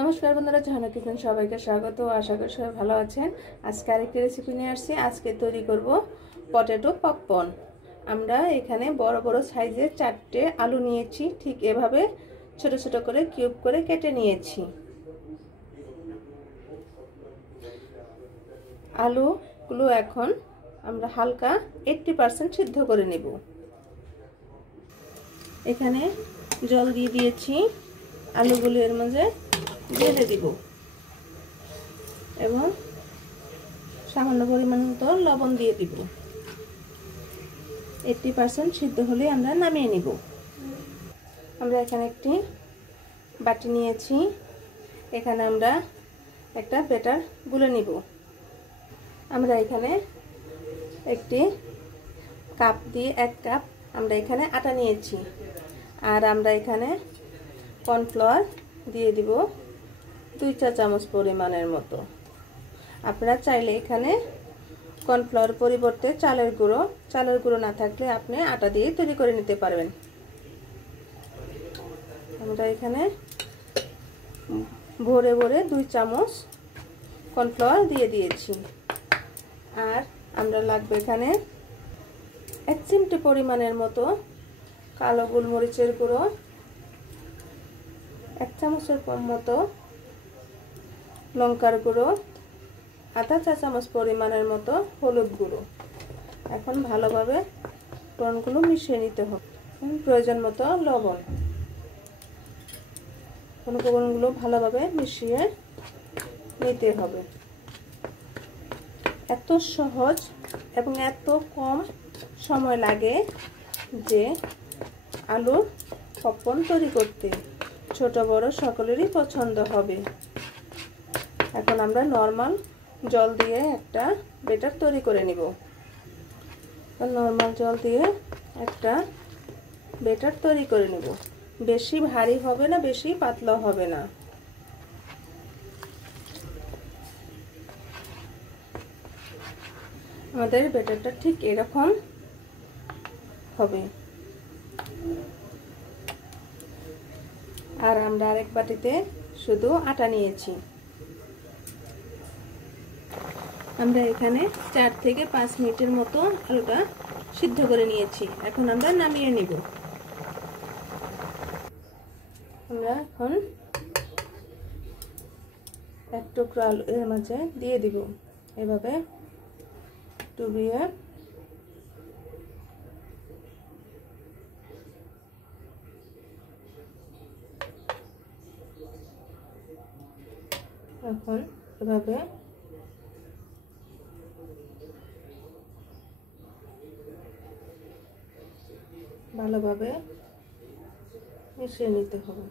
নমস্কার বন্ধুরা, জাহানা কিচেন সবাইকে স্বাগত। আশা করি সবাই ভালো আছেন। আজকে আরেকটি রেসিপি নিয়ে আসছি। আজকে তৈরি করব পটেটো পপকর্ন। আমরা এখানে বড় বড় সাইজের 4টে আলু নিয়েছি, ঠিক এভাবে ছোট ছোট করে কিউব করে কেটে নিয়েছি। আলুগুলো এখন আমরা হালকা 80% সিদ্ধ করে নেব। এখানে জল দিয়ে দিয়েছি, আলুগুলো এর মাঝে ঢেলে দিব এবং সামান্য পরিমাণ মতো লবণ দিয়ে দিব। 80% সিদ্ধ হলে আমরা নামিয়ে নিব। আমরা এখানে একটি বাটি নিয়েছি, এখানে আমরা একটা ব্যাটার গুলে নিব। আমরা এখানে একটি কাপ দিয়ে 1 কাপ আমরা এখানে আটা নিয়েছি, আর আমরা এখানে কর্নফ্লাওয়ার দিয়ে দিব 2 চা চামচ পরিমাণের মতো। আপনারা চাইলে এখানে কর্নফ্লাওয়ার পরিবর্তে চালের গুঁড়ো না থাকলে আপনি আটা দিয়ে তৈরি করে নিতে পারবেন। আমরা এখানে ভরে ভরে 2 চামচ কর্নফ্লাওয়ার দিয়ে দিয়েছি। আর আমরা লাগবে এখানে 1 চিমটি পরিমাণের মতো কালো গোলমরিচের গুঁড়ো, 1 চামচের মতো লঙ্কার গুঁড়ো, আধা চা চামচ পরিমাণের মতো হলুদ গুঁড়ো। এখন ভালোভাবে উপকরণগুলো মিশিয়ে নিতে হবে। প্রয়োজন মতো লবণ। উপকরণগুলো ভালোভাবে মিশিয়ে নিতে হবে। এত সহজ এবং এত কম সময় লাগে যে আলুর পপকর্ন তৈরি করতে। ছোট বড় সকলেরই পছন্দ হবে। এখন আমরা নরমাল জল দিয়ে একটা ব্যাটার তৈরি করে নিব। নরমাল জল দিয়ে একটা ব্যাটার তৈরি করে নিব। বেশি ভারী হবে না, বেশি পাতলা হবে না। আমাদের ব্যাটারটা ঠিক এরকম হবে। আর আমরা আরেক বাটিতে শুধু আটা নিয়েছি। আমরা এখানে 4 থেকে 5 মিনিটের মতো আলুটা সিদ্ধ করে নিয়েছি। এখন আমরা নামিয়ে নিব। আমরা এখন এক টুকরো আলু এর মাঝে দিয়ে দিব, এভাবে ডুবিয়ে এখন এভাবে ভালোভাবে মিশিয়ে নিতে হবে।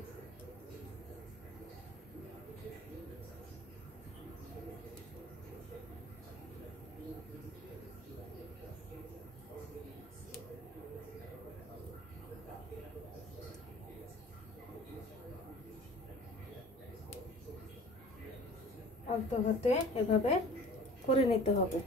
আলতো হাতে এভাবে করে নিতে হবে।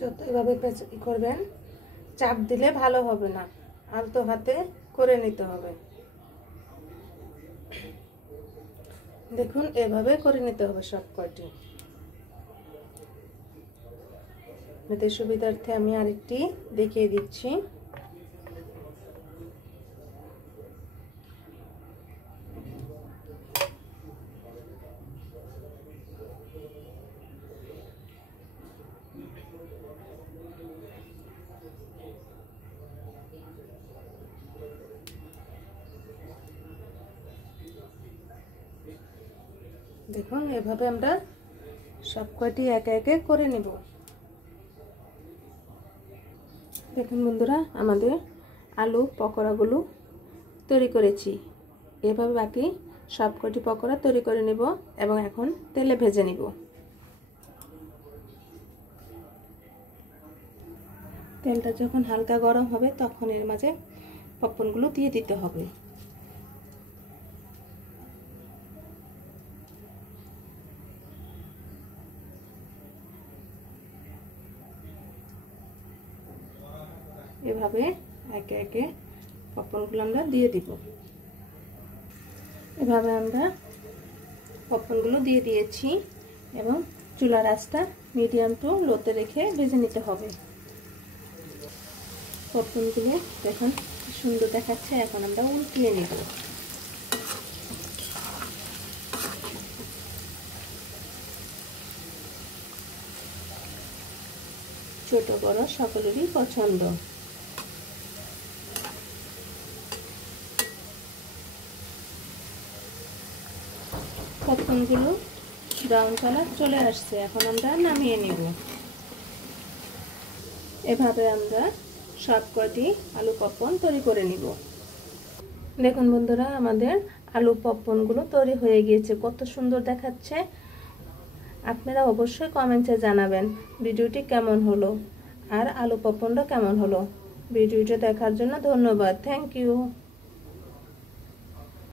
যত এভাবে করবেন, চাপ দিলে ভালো হবে না, আলতো হাতে করে নিতে হবে। দেখুন এভাবে করে নিতে হবে সব কয়টি। আপনাদের সুবিধার্থে আমি আরেকটি দেখিয়ে দিচ্ছি। দেখুন এভাবে আমরা সব কয়টি একে একে করে নেব। দেখুন বন্ধুরা, আমাদের আলু পকোড়াগুলো তৈরি করেছি। এভাবে বাকি সব কয়টি পকোড়া তৈরি করে নেব এবং এখন তেলে ভেজে নিব। তেলটা যখন হালকা গরম হবে তখন এর মাঝে পপকর্নগুলো দিয়ে দিতে হবে। এভাবে একে একে পপকর্নগুলো আমরা দিয়ে দিব। এভাবে আমরা পপকর্নগুলো দিয়ে দিয়েছি এবং চুলার আঁচটা মিডিয়াম টু লোতে রেখে ভেজে নিতে হবে। পপকর্নগুলো দেখুন সুন্দর দেখাচ্ছে। এখন আমরা উল্টিয়ে নিব। ছোট বড় সকলেরই পছন্দ। পপকর্নগুলো ব্রাউন কালার চলে আসছে, এখন আমরা নামিয়ে নিব। এভাবে আমরা সব কটি আলু পপকর্ন তৈরি করে নিব। দেখুন বন্ধুরা, আমাদের আলু পপকর্নগুলো তৈরি হয়ে গিয়েছে, কত সুন্দর দেখাচ্ছে। আপনারা অবশ্যই কমেন্টে জানাবেন ভিডিওটি কেমন হলো আর আলু পপকর্নটা কেমন হলো। ভিডিওটা দেখার জন্য ধন্যবাদ। Thank you.